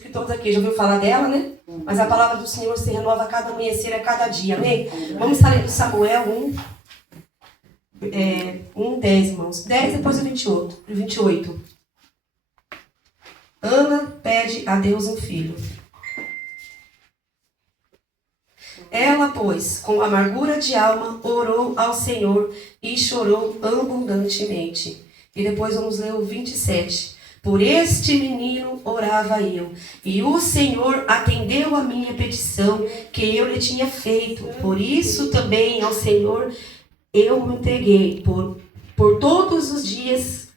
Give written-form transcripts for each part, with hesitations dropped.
que todos aqui já ouviram falar dela, né? Mas a palavra do Senhor se renova a cada amanhecer, a cada dia, amém? Vamos estar lendo Samuel 10, irmãos. 10, depois o 28. Ana pede a Deus um filho. Ela, pois, com amargura de alma, orou ao Senhor e chorou abundantemente. E depois vamos ler o 27. Por este menino orava eu, e o Senhor atendeu a minha petição que eu lhe tinha feito. Por isso também ao Senhor eu me entreguei por todos os dias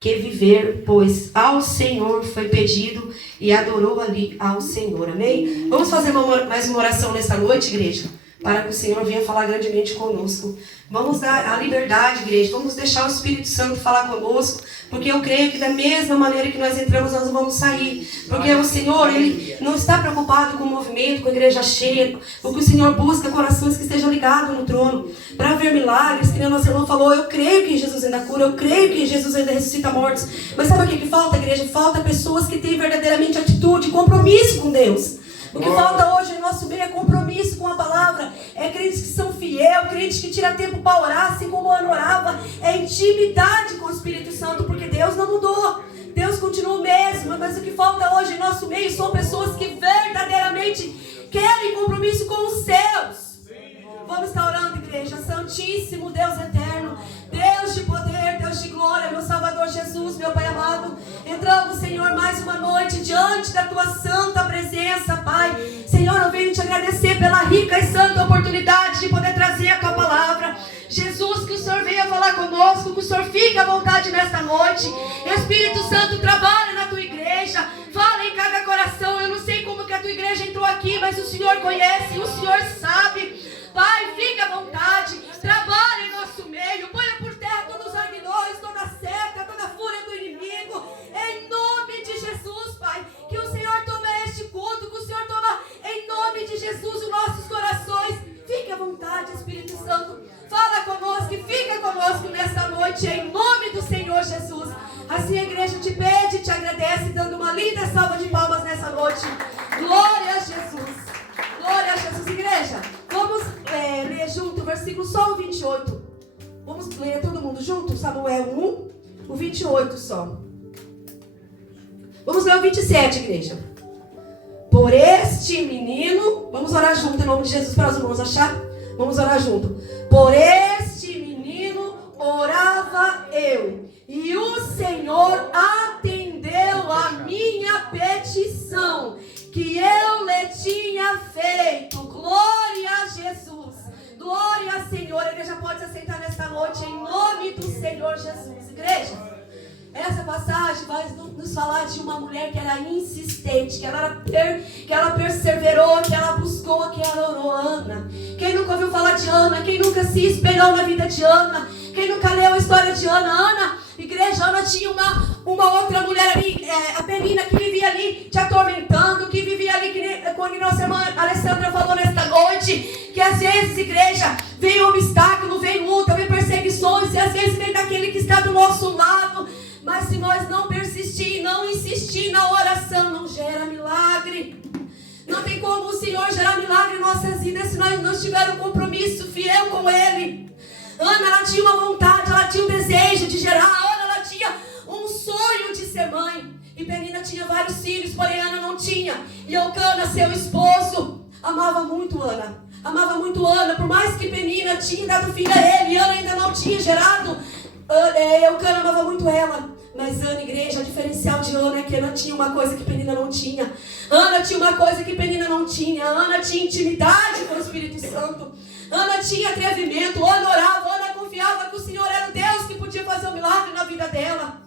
que viver, pois ao Senhor foi pedido e adorou ali ao Senhor. Amém? Vamos fazer mais uma oração nesta noite, igreja, para que o Senhor venha falar grandemente conosco. Vamos dar a liberdade, igreja. Vamos deixar o Espírito Santo falar conosco, porque eu creio que da mesma maneira que nós entramos, nós vamos sair. Porque o Senhor, Ele não está preocupado com o movimento, com a igreja cheia. Porque o Senhor busca corações que estejam ligados no trono, para ver milagres, que nem a nossa irmã falou. Eu creio que Jesus ainda cura, eu creio que Jesus ainda ressuscita mortos. Mas sabe o que falta, igreja? Falta pessoas que têm verdadeiramente atitude, compromisso com Deus. O que falta hoje em nosso meio é compromisso com a palavra. É crentes que são fiel, crentes que tiram tempo para orar, assim como Ana orava. É intimidade com o Espírito Santo, porque Deus não mudou. Deus continua o mesmo. Mas o que falta hoje em nosso meio são pessoas que verdadeiramente querem compromisso com os céus. Vamos estar orando, igreja. Santíssimo Deus eterno, Deus de poder, Deus de glória, meu Salvador Jesus, meu Pai amado. Entramos, Senhor, mais uma noite diante da Tua santa presença, Pai. Senhor, eu venho te agradecer pela rica e santa oportunidade de poder trazer a Tua palavra. Jesus, que o Senhor venha falar conosco, que o Senhor fique à vontade nesta noite. Espírito Santo, trabalha na Tua igreja, fala em cada coração. Eu não sei como que a Tua igreja entrou aqui, mas o Senhor conhece, o Senhor sabe. Pai, fique à vontade, trabalhe em nosso meio, ponha por terra todos os arguidores, toda seta, toda fúria do inimigo, em nome de Jesus, Pai, que o Senhor tome este culto, que o Senhor tome em nome de Jesus os nossos corações. Fique à vontade, Espírito Santo, fala conosco e fica conosco nesta noite, em nome do Senhor Jesus. Assim a igreja te pede e te agradece, dando uma linda salva de palmas nessa noite. Glória a Jesus. Glória a Jesus, igreja. Vamos ler junto o versículo só o 28. Vamos ler todo mundo junto? Samuel 1, o 28 só. Vamos ler o 27, igreja. Por este menino, vamos orar junto em nome de Jesus para os irmãos achar? Vamos orar junto. Por este menino orava eu, e o Senhor atendeu a minha petição que eu lhe tinha feito. Glória a Jesus. Glória ao Senhor. A igreja pode se assentar nesta noite em nome do Senhor Jesus. Igreja, essa passagem vai nos falar de uma mulher que era insistente, que ela perseverou, que ela buscou, que ela orou. Ana. Quem nunca ouviu falar de Ana? Quem nunca se espelhou na vida de Ana? Quem nunca leu a história de Ana? Ana, igreja, Ana tinha uma outra mulher ali, a Penina, que vivia ali te atormentando, que vivia ali, como nossa irmã Alessandra falou nesta noite, que às vezes, igreja, vem obstáculo, vem luta, vem perseguições, e às vezes vem daquele que está do nosso lado. Mas se nós não persistir, não insistir na oração, não gera milagre. Não tem como o Senhor gerar milagre em nossas vidas se nós não tivermos um compromisso fiel com Ele. Ana, ela tinha uma vontade, ela tinha um desejo de gerar. Ana, ela tinha um sonho de ser mãe. E Penina tinha vários filhos, porém Ana não tinha. E Eucana, seu esposo, amava muito Ana. Amava muito Ana, por mais que Penina tinha dado filho a ele, e Ana ainda não tinha gerado. Eucana amava muito ela. Mas Ana, igreja, o diferencial de Ana é que Ana tinha uma coisa que Penina não tinha. Ana tinha uma coisa que Penina não tinha. Ana tinha intimidade com o Espírito Santo. Ana tinha atrevimento. Ana orava, Ana confiava que o Senhor era o Deus que podia fazer um milagre na vida dela.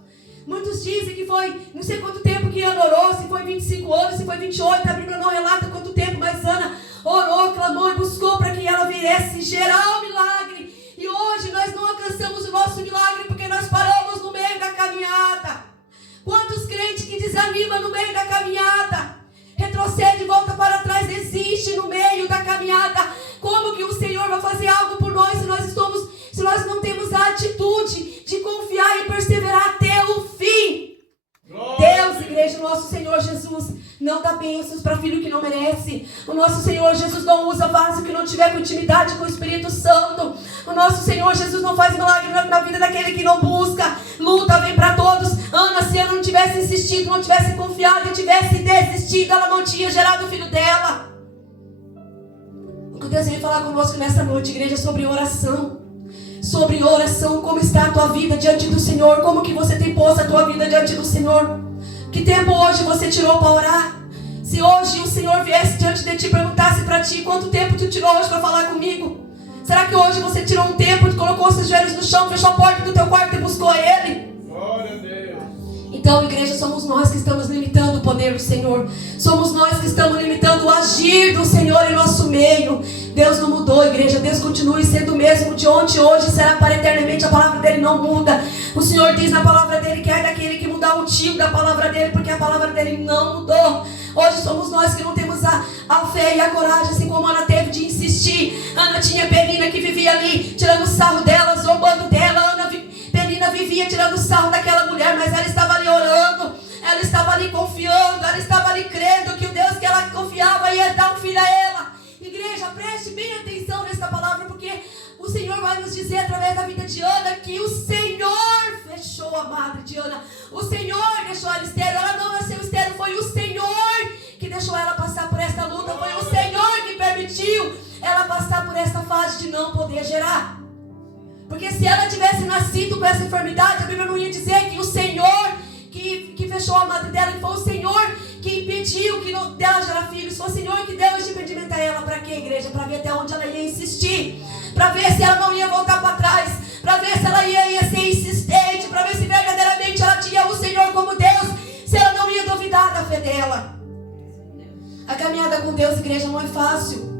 Muitos dizem que foi não sei quanto tempo que Ana orou, se foi 25 anos, se foi 28, a Bíblia não relata quanto tempo, mas Ana orou, clamou e buscou para que ela viesse gerar o milagre. E hoje nós não alcançamos o nosso milagre porque nós paramos no meio da caminhada. Quantos crentes que desanimam no meio da caminhada, retrocede e volta para trás, desiste no meio da caminhada. Como que o Senhor vai fazer algo por nós se nós não temos a atitude de confiar e perseverar até o fim? Deus, igreja, nosso Senhor Jesus, não dá bênçãos para filho que não merece. O nosso Senhor Jesus não usa vaso que não tiver com intimidade com o Espírito Santo. O nosso Senhor Jesus não faz milagre na vida daquele que não busca. Luta vem para todos. Ana, se ela não tivesse insistido, não tivesse confiado e tivesse desistido, ela não tinha gerado o filho dela. O que Deus vem falar conosco nessa noite, igreja, é sobre oração. Sobre oração, como está a tua vida diante do Senhor, como que você tem posto a tua vida diante do Senhor. Que tempo hoje você tirou para orar? Se hoje o Senhor viesse diante de ti e perguntasse para ti, quanto tempo tu tirou hoje para falar comigo? Será que hoje você tirou um tempo, colocou seus joelhos no chão, fechou a porta do teu quarto e buscou Ele? Glória a Deus. Então, igreja, somos nós que estamos limitando o poder do Senhor. Somos nós que estamos limitando o agir do Senhor em nosso meio. Deus não mudou, igreja. Deus continua sendo o mesmo de ontem, hoje, será para eternamente. A palavra dele não muda. O Senhor diz na palavra dele que é daquele que mudar o tio da palavra dele, porque a palavra dele não mudou. Hoje somos nós que não temos a fé e a coragem, assim como Ana teve de insistir. Ana tinha Penina que vivia ali, tirando sarro dela, zombando dela. Penina vivia tirando sarro daquela mulher, mas ela estava ali orando, ela estava ali confiando, ela estava ali crendo que o Deus que ela confiava ia dar um filho a ela. Igreja, preste bem atenção nessa palavra, porque o Senhor vai nos dizer através da vida de Ana que o Senhor fechou a madre de Ana. O Senhor deixou ela estéril. Ela não nasceu estéril, foi o Senhor que deixou ela passar por esta luta. Foi o Senhor que permitiu ela passar por esta fase de não poder gerar. Porque se ela tivesse nascido com essa enfermidade, a Bíblia não ia dizer que o Senhor que fechou a madre dela, que foi o Senhor que impediu que dela gerar filhos. Foi o Senhor que deu esse impedimento a ela. Para quê, igreja? Para ver até onde ela ia insistir. Para ver se ela não ia voltar para trás. Para ver se ela ia ser insistente. Para ver se verdadeiramente ela tinha o Senhor como Deus. Se ela não ia duvidar da fé dela. A caminhada com Deus, igreja, não é fácil.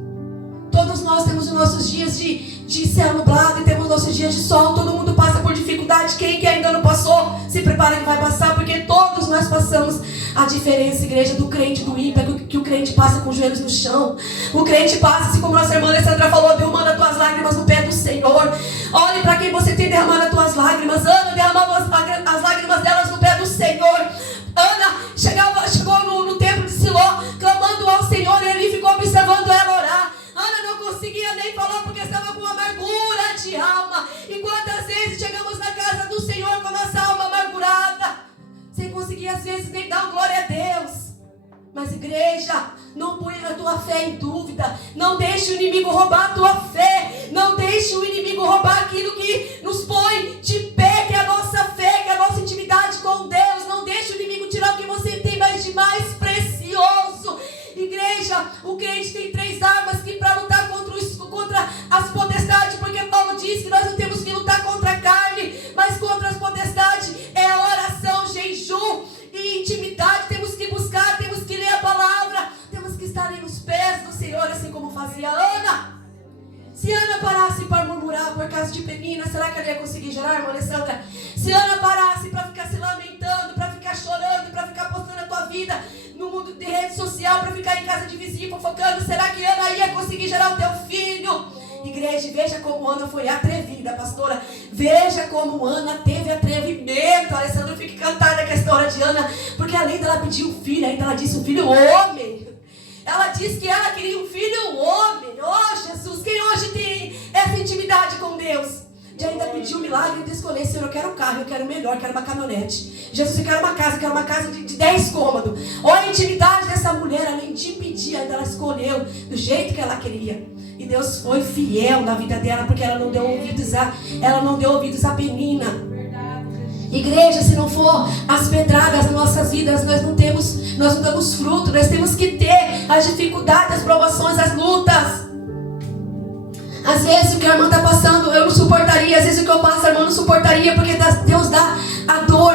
Todos nós temos os nossos dias de céu nublado e temos nossos dias de sol. Todo mundo passa por dificuldade. Quem que ainda não passou, se prepara que vai passar, porque todos nós passamos. A diferença, igreja, do crente e do ímpio é que o crente passa com os joelhos no chão. O crente passa, assim como nossa irmã Alessandra falou, derramando as tuas lágrimas no pé do Senhor. Olhe para quem você tem derramando as tuas lágrimas. Ana derramava as lágrimas delas no pé do Senhor. Ana chegou no templo de Siló, clamando ao Senhor, e ele ficou observando ela orar. Ana não conseguia nem falar porque estava com amargura de alma. E quantas vezes chegamos na casa do Senhor com a nossa alma amargurada, sem conseguir às vezes nem dar glória a Deus. Mas igreja, não ponha a tua fé em dúvida. Não deixe o inimigo roubar a tua fé. Não deixe o inimigo roubar aquilo que nos põe de pé, que é a nossa fé, que é a nossa intimidade com Deus. Não deixe o inimigo tirar o que você tem de mais precioso. Igreja, o crente tem 3 armas que para lutar contra as potestades, porque Paulo diz que nós não temos que lutar contra a carne, mas contra as potestades é a oração, jejum e intimidade. Temos que buscar, temos que ler a palavra, temos que estar ali nos pés do Senhor, assim como fazia Ana. Se Ana parasse para murmurar por causa de Penina, será que ela ia conseguir gerar, irmã Alessandra? Se Ana parasse para ficar se lamentando, para ficar chorando, para ficar postando a tua vida no mundo de rede social, para ficar em casa de vizinho fofocando, será que Ana ia conseguir gerar o teu filho? Igreja, veja como Ana foi atrevida, pastora. Veja como Ana teve atrevimento. A Alessandra fica encantada com a história de Ana, porque além dela pedir um filho, ainda ela disse um filho homem. Ela disse que ela queria um filho homem. Oh, Jesus, quem hoje tem essa intimidade com Deus? De ainda pedir um milagre e de escolher, Senhor, eu quero um carro, eu quero o melhor, eu quero uma caminhonete. Jesus, eu quero uma casa de 10 cômodos. Olha a intimidade dessa mulher, além de pedir, ainda ela escolheu do jeito que ela queria. E Deus foi fiel na vida dela, porque ela não deu ouvidos a Penina. Igreja, se não for as pedradas nas nossas vidas, nós não damos fruto. Nós temos que ter as dificuldades, as provações, as lutas. Às vezes o que a irmã está passando eu não suportaria. Às vezes o que eu passo a irmã não suportaria, porque Deus dá a dor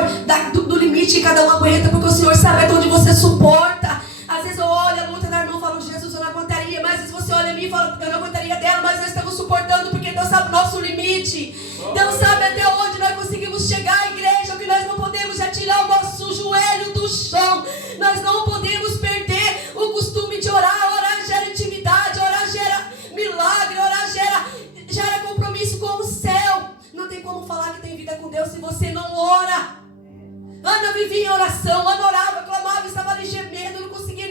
do limite que cada um aguenta, porque o Senhor sabe até onde você suporta. Às vezes eu olho a luta da irmã e falo, Jesus, eu não aguentaria. Mas às vezes você olha a mim e fala, eu não aguentaria dela. Mas nós estamos suportando porque Deus sabe o nosso limite. Deus sabe até onde nós conseguimos chegar, igreja. Que nós não podemos tirar o nosso joelho do chão. Nós não podemos perder o costume de orar. Orar gera intimidade, orar gera milagre, orar gera compromisso com o céu. Não tem como falar que tem vida com Deus se você não ora. Ana vivia em oração, Ana orava, clamava, estava ali gemendo, não conseguia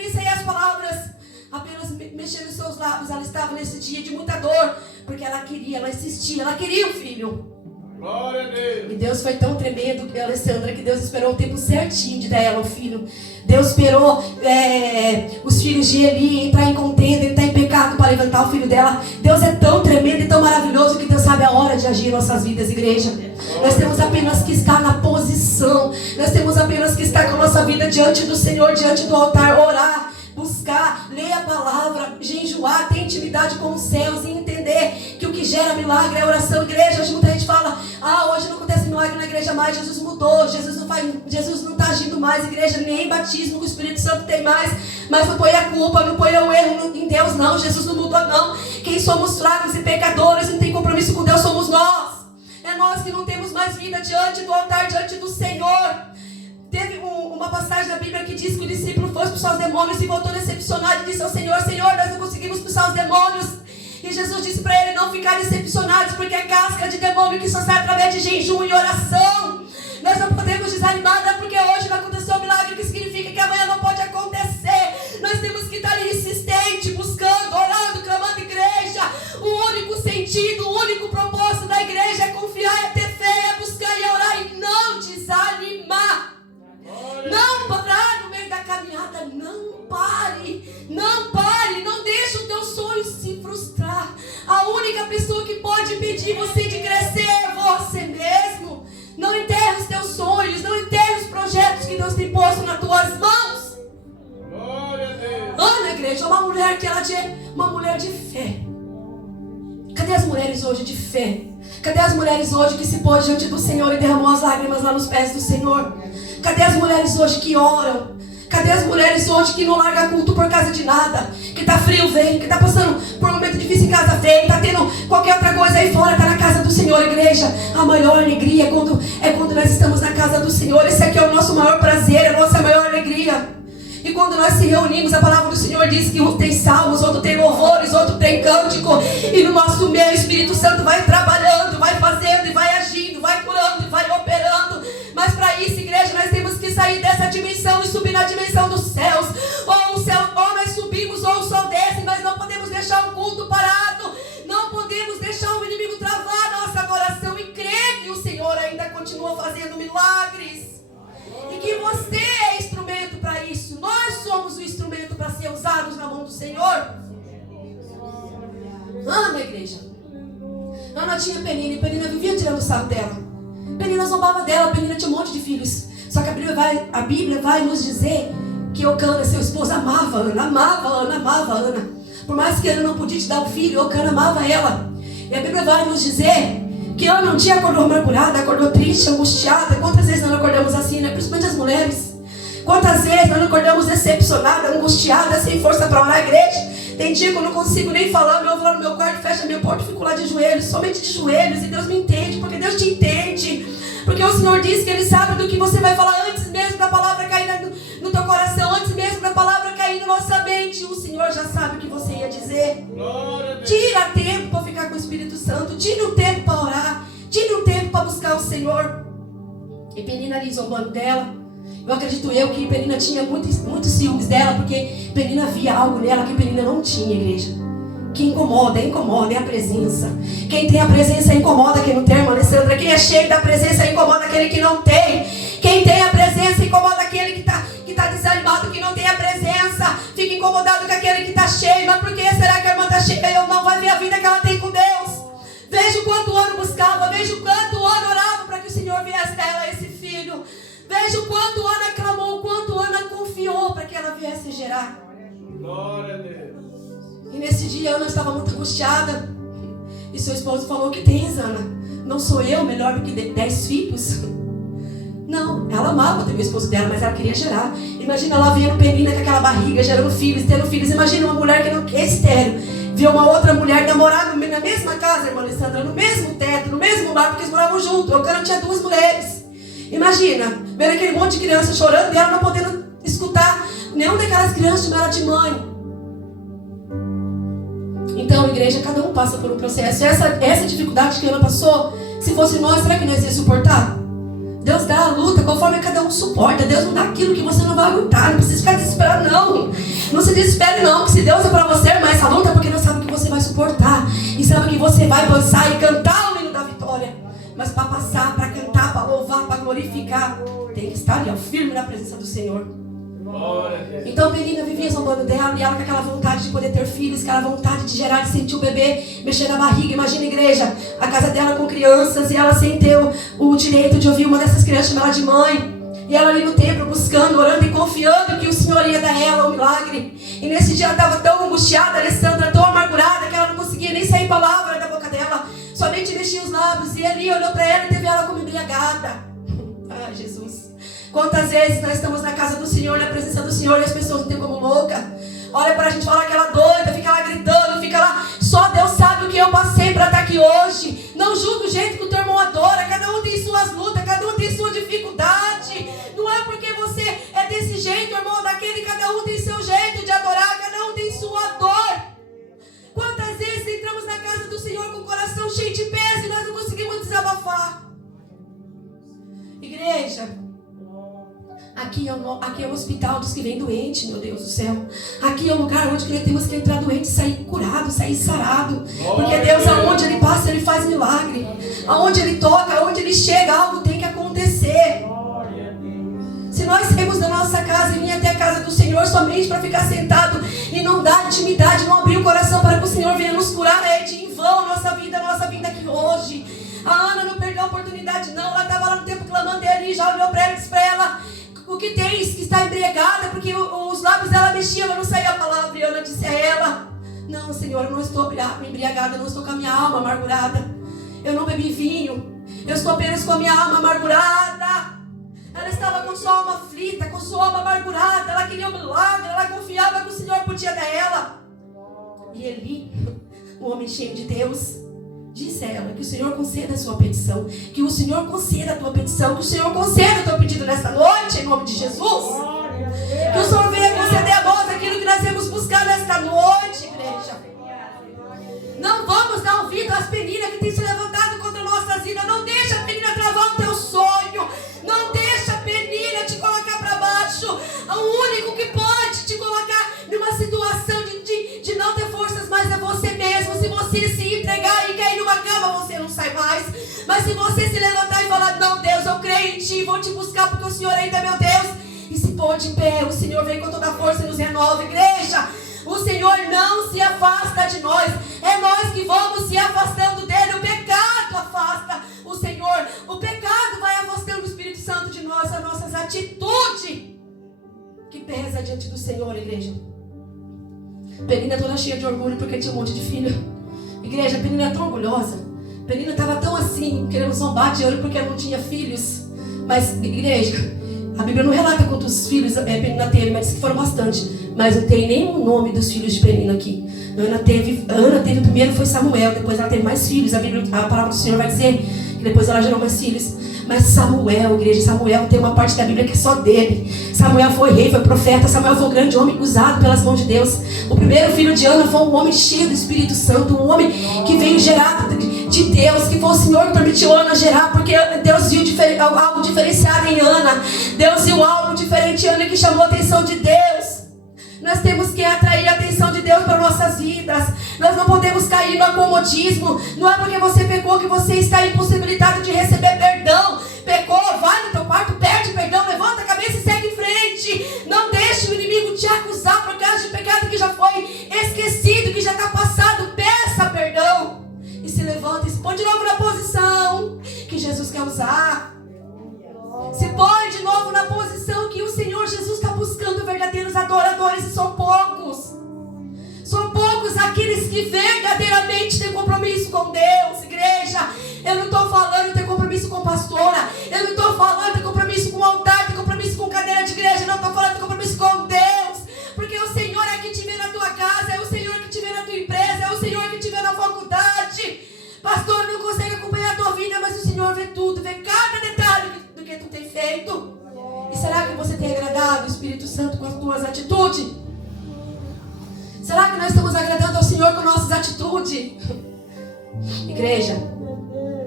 mexer nos seus lábios. Ela estava nesse dia de muita dor, porque ela queria, ela insistia, ela queria um filho. Glória a Deus. E Deus foi tão tremendo, Alessandra, que Deus esperou o tempo certinho de dar ela o filho. Deus esperou os filhos de Eli entrar em contenda, entrar em pecado para levantar o filho dela. Deus é tão tremendo e tão maravilhoso que Deus sabe a hora de agir em nossas vidas, igreja. Nós temos apenas que estar na posição. Nós temos apenas que estar com a nossa vida diante do Senhor, diante do altar, orar, buscar, ler a palavra, jejuar, ter intimidade com os céus e entender que o que gera milagre é a oração. Igreja, hoje muita gente fala, hoje não acontece milagre na igreja mais, Jesus mudou, Jesus não está agindo mais, igreja, nem batismo com o Espírito Santo tem mais, mas não põe a culpa, não põe o erro em Deus não, Jesus não mudou não. Quem somos fracos e pecadores, não tem compromisso com Deus, somos nós. É nós que não temos mais vida diante do altar, diante do Senhor. Teve uma passagem da Bíblia que diz que o discípulo foi expulsar os demônios e voltou decepcionado e disse ao Senhor, Senhor, nós não conseguimos expulsar os demônios. E Jesus disse para ele não ficar decepcionados, porque é casca de demônio que só sai através de jejum e oração. Nós não podemos desanimar, não é porque hoje não aconteceu o milagre que significa que amanhã não pode acontecer. Nós temos que estar insistente, buscando, orando, clamando. Igreja, o único sentido, o único propósito da igreja é confiar, é ter fé, é buscar e orar e não desanimar. Não parar no meio da caminhada, não pare, não deixe o teu sonho se frustrar. A única pessoa que pode impedir você de crescer é você mesmo. Não enterre os teus sonhos, não enterre os projetos que Deus tem posto nas tuas mãos. Glória a Deus. Ana, igreja, uma mulher que ela é uma mulher de fé. Cadê as mulheres hoje de fé? Cadê as mulheres hoje que se pôs diante do Senhor e derramou as lágrimas lá nos pés do Senhor? Cadê as mulheres hoje que oram? Cadê as mulheres hoje que não largam culto por causa de nada? Que tá frio, vem. Que tá passando por um momento difícil em casa, vem. Tá tendo qualquer outra coisa aí fora, tá na casa do Senhor, igreja. A maior alegria é quando nós estamos na casa do Senhor. Esse aqui é o nosso maior prazer, é a nossa maior alegria. E quando nós se reunimos, a palavra do Senhor diz que um tem salmos, outro tem louvores, outro tem cântico. E no nosso meio o Espírito Santo vai trabalhando, vai fazendo e vai agindo, vai curando e vai operando. Mas para isso, igreja, nós temos que sair dessa dimensão e subir na dimensão dos céus. Ou nós subimos ou o sol desce, mas não podemos deixar o culto parado. Não podemos deixar o inimigo travar a nossa adoração e crer que o Senhor ainda continua fazendo milagres. E que você é instrumento para isso. Nós somos o instrumento para ser usados na mão do Senhor. Ana, igreja. Ana tinha Penina e Penina vivia tirando o sarro dela. Penina zombava dela, Penina tinha um monte de filhos. Só que a Bíblia vai nos dizer que Eucana, seu esposo, amava Ana. Por mais que Ana não podia te dar um filho, Eucana amava ela. E a Bíblia vai nos dizer que Ana um dia acordou amargurada, acordou triste, angustiada. Quantas vezes nós acordamos assim, né? Principalmente as mulheres. Quantas vezes nós acordamos decepcionada, angustiada, sem força para orar, igreja. Tem dia que eu não consigo nem falar, eu vou lá no meu quarto, fecho a minha porta e fico lá de joelhos, somente de joelhos, e Deus me entende, porque Deus te entende. Porque o Senhor diz que Ele sabe do que você vai falar antes mesmo da palavra cair no teu coração, antes mesmo da palavra cair na nossa mente. O Senhor já sabe o que você ia dizer. Tira tempo para ficar com o Espírito Santo, tira um tempo para orar, tira um tempo para buscar o Senhor. E Penina ali zombando dela. Eu acredito que Penina tinha muitos ciúmes dela, porque Penina via algo nela que Penina não tinha, igreja. Que incomoda, é a presença. Quem tem a presença incomoda quem não tem, irmã Alessandra. Quem é cheio da presença incomoda aquele que não tem. Quem tem a presença incomoda aquele que tá desanimado, que não tem a presença. Fica incomodado com aquele que está cheio. Mas por que será que a irmã está cheia e eu não? Vai ver a vida que ela tem com Deus. Veja o quanto Ana buscava, veja o quanto Ana orava para que o Senhor viesse dela esse filho. Veja o quanto Ana clamou, o quanto Ana confiou para que ela viesse gerar. Glória a Deus. E nesse dia Ana estava muito angustiada. E seu esposo falou: que tens, Ana? Não sou eu melhor do que 10 filhos? Não, ela amava ter o esposo dela, mas ela queria gerar. Imagina ela vendo Penina com aquela barriga, gerando filhos, tendo filhos. Imagina uma mulher que não é estéril, ver uma outra mulher namorar na mesma casa, irmã Alessandra, no mesmo teto, no mesmo lar, porque eles moravam juntos. O cara tinha 2 mulheres. Imagina, vendo aquele monte de criança chorando e ela não podendo escutar nenhuma daquelas crianças chamar ela de mãe. Então, igreja, cada um passa por um processo. Essa dificuldade que Ana passou, se fosse nós, será que nós ia suportar? Deus dá a luta conforme cada um suporta. Deus não dá aquilo que você não vai aguentar. Não precisa ficar desesperado, não. Não se desespere, não. Que se Deus é para você, mas a vai dançar e cantar o hino da vitória. Mas para passar, para cantar, para louvar, para glorificar, tem que estar ali, ó, firme na presença do Senhor. Então Penina vivia zombando dela, e ela com aquela vontade de poder ter filhos, aquela vontade de gerar, de sentir o bebê mexer na barriga. Imagina a igreja, a casa dela com crianças, e ela sem ter o direito de ouvir uma dessas crianças chamar ela de mãe. E ela ali no templo buscando, orando e confiando que o Senhor ia dar a ela um milagre. E nesse dia ela estava tão angustiada, Alessandra, tão amargurada, que ela não conseguia nem sair palavra da boca dela, somente mexia os lábios. E Eli olhou para ela e teve ela como embriagada. Ai, Jesus. Quantas vezes nós estamos na casa do Senhor, na presença do Senhor, e as pessoas não têm como louca. Olha para a gente falar que ela doida, fica lá gritando, fica lá. Só Deus sabe o que eu passei para estar aqui hoje. Não julga o jeito que o teu irmão adora. Cada um tem suas lutas, cada um tem sua dificuldade. Não é porque você é desse jeito, irmão, daquele. Cada um tem seu jeito de adorar, cada um tem sua dor. Quantas vezes entramos na casa do Senhor com o coração cheio de peso e nós não conseguimos desabafar? Igreja, aqui é o hospital dos que vêm doente, meu Deus do céu. Aqui é o lugar onde nós temos que entrar doente e sair curado, sair sarado. Porque Deus, aonde Ele passa, Ele faz milagre. Aonde Ele toca, aonde Ele chega, algo tem que acontecer. Se nós saímos da nossa casa e vir até a casa do Senhor somente para ficar sentado e não dar intimidade, não abrir o coração para que o Senhor venha nos curar, é de em vão nossa vida aqui hoje. A Ana não perdeu a oportunidade não, ela estava lá no tempo clamando ali, já olhou para ela e disse para ela: o que tens que está embriagada? Porque os lábios dela mexiam, mas não saía a palavra. E Ana disse a ela: não, Senhor, eu não estou embriagada, eu não estou com a minha alma amargurada. Eu não bebi vinho, eu estou apenas com a minha alma amargurada. Ela estava com sua alma aflita, com sua alma amargurada. Ela queria um milagre, ela confiava que o Senhor podia dar a ela. E Eli, um homem cheio de Deus, disse a ela que o Senhor conceda a sua petição, que o Senhor conceda a tua petição, que o Senhor conceda o teu pedido nesta noite, em nome de Jesus. Que o Senhor venha conceder a nós aquilo que nós temos buscar nesta noite, igreja. Não vamos dar ouvido às meninas que têm se levantado contra a nossa vida. Não deixa a menina travar o teu sonho. Não deixa a menina te colocar para baixo. O único que pode te colocar numa situação de não ter forças mais é você mesmo. Se você se entregar e cair numa cama, você não sai mais. Mas se você se levantar e falar: não, Deus, eu creio em Ti, vou te buscar porque o Senhor ainda é meu Deus. E se pôr de pé, o Senhor vem com toda a força e nos renova, igreja. O Senhor não se afasta de nós. É nós que vamos se afastando dele. O pecado afasta o Senhor. O pecado vai afastando o Espírito Santo de nós. As nossas atitudes que pesa diante do Senhor, igreja. Penina toda cheia de orgulho porque tinha um monte de filho. Igreja, Penina é tão orgulhosa. Penina estava tão assim, querendo zombar de ouro porque ela não tinha filhos. Mas, igreja, a Bíblia não relata quantos filhos Penina teve, mas diz que foram bastante. Mas não tem nem o nome dos filhos de Penina aqui. Ana teve o primeiro, foi Samuel. Depois ela teve mais filhos. A palavra do Senhor vai dizer que depois ela gerou mais filhos. Mas Samuel, igreja, Samuel tem uma parte da Bíblia que é só dele. Samuel foi rei, foi profeta. Samuel foi um grande homem usado pelas mãos de Deus. O primeiro filho de Ana foi um homem cheio do Espírito Santo. Um homem que veio gerado de Deus, que foi o Senhor que permitiu Ana gerar, porque Deus viu algo diferenciado em Ana. Deus viu algo diferente em Ana que chamou a atenção de Deus. Nós temos que atrair a atenção de Deus para nossas vidas. Nós não podemos cair no acomodismo. Não é porque você pecou que você está impossibilitado de receber perdão. Pecou, vai no teu quarto, pede perdão, levanta a cabeça e segue em frente. Não deixe o inimigo te acusar por causa de pecado que já foi esquecido, que já está passado. Peça perdão e se levanta e se põe de novo na posição que Jesus quer usar. Se põe de novo na posição que o Senhor Jesus está buscando verdadeiros adoradores, e são poucos. São poucos aqueles que verdadeiramente têm compromisso com Deus, igreja. Eu não estou falando de ter compromisso com pastora. Eu não estou falando de ter compromisso com altar, de compromisso com cadeira de igreja. Não estou falando de compromisso com Deus. Porque o Senhor é que te vê na tua casa, é o Senhor que te vê na tua empresa, é o Senhor que te vê na faculdade. Pastor, não consegue acompanhar a tua vida, mas o Senhor vê tudo, vê cada detalhe do que tu tem feito. E será que você tem agradado o Espírito Santo com as tuas atitudes? Será que nós estamos agradando ao Senhor com nossas atitudes? Igreja,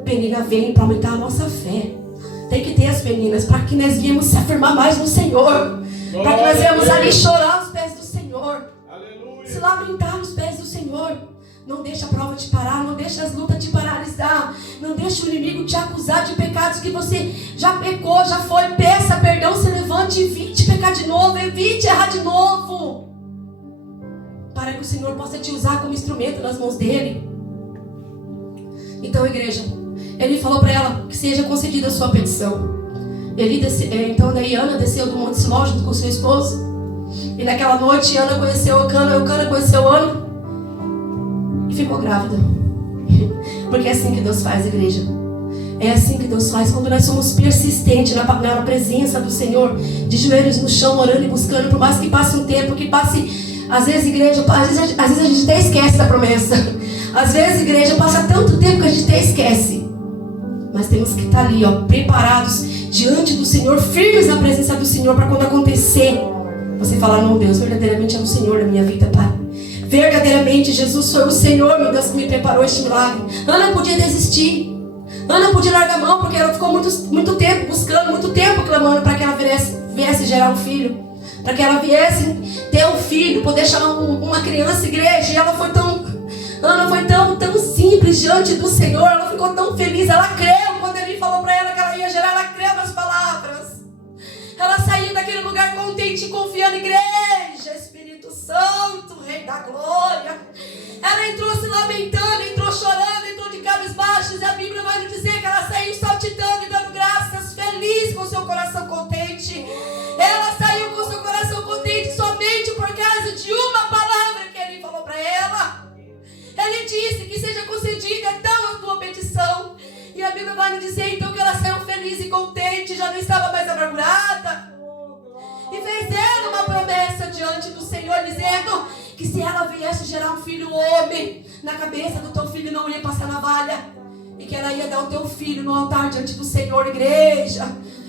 Penina vem para aumentar a nossa fé. Tem que ter as meninas para que nós viemos se afirmar mais no Senhor. Para que nós viemos ali chorar aos pés do Senhor. Aleluia. Se lamentar aos pés do Senhor. Não deixa a prova te parar, não deixa as lutas te paralisar. Não deixa o inimigo te acusar de pecados que você já pecou, já foi. Peça perdão, se levante, evite pecar de novo, evite errar de novo. Para que o Senhor possa te usar como instrumento nas mãos dele. Então, igreja, ele falou para ela que seja concedida a sua petição. Então daí Ana desceu do Monte Siló junto com seu esposo. E naquela noite Ana conheceu Eucana, Eucana conheceu Ana e ficou grávida. Porque é assim que Deus faz, igreja. É assim que Deus faz quando nós somos persistentes na presença do Senhor, de joelhos no chão, orando e buscando, por mais que passe um tempo, que passe, às vezes, igreja, às vezes a gente até esquece da promessa. Às vezes, igreja, passa tanto tempo que a gente até esquece. Mas temos que estar ali, preparados diante do Senhor, firmes na presença do Senhor, para quando acontecer, você falar: não, Deus, verdadeiramente é o Senhor na minha vida, Pai. Verdadeiramente Jesus foi o Senhor, meu Deus, que me preparou este milagre. Ana podia desistir, Ana podia largar a mão, porque ela ficou muito tempo buscando, muito tempo clamando para que ela viesse gerar um filho, para que ela viesse ter um filho, poder chamar uma criança, igreja. E ela foi Ana foi tão simples diante do Senhor, ela ficou tão feliz, ela creu quando ele falou para ela que ela ia gerar, ela creu nas palavras. Ela saiu daquele lugar contente e confiando, igreja, Espírito Santo, Rei da Glória. Ela entrou se lamentando, entrou chorando, entrou de cabelos baixos, e a Bíblia vai nos dizer que ela saiu saltitando e dando graças, feliz, com seu coração contente. Ela saiu com seu coração contente somente por causa de uma palavra que ele falou para ela. Ele disse que seja concedida então a tua petição. E a Bíblia vai nos dizer então que ela saiu feliz e contente, já não estava mais amargurada. E fez ela uma promessa diante do Senhor, dizendo que se ela viesse gerar um filho homem, na cabeça do teu filho não ia passar navalha. E que ela ia dar o teu filho no altar diante do Senhor, igreja.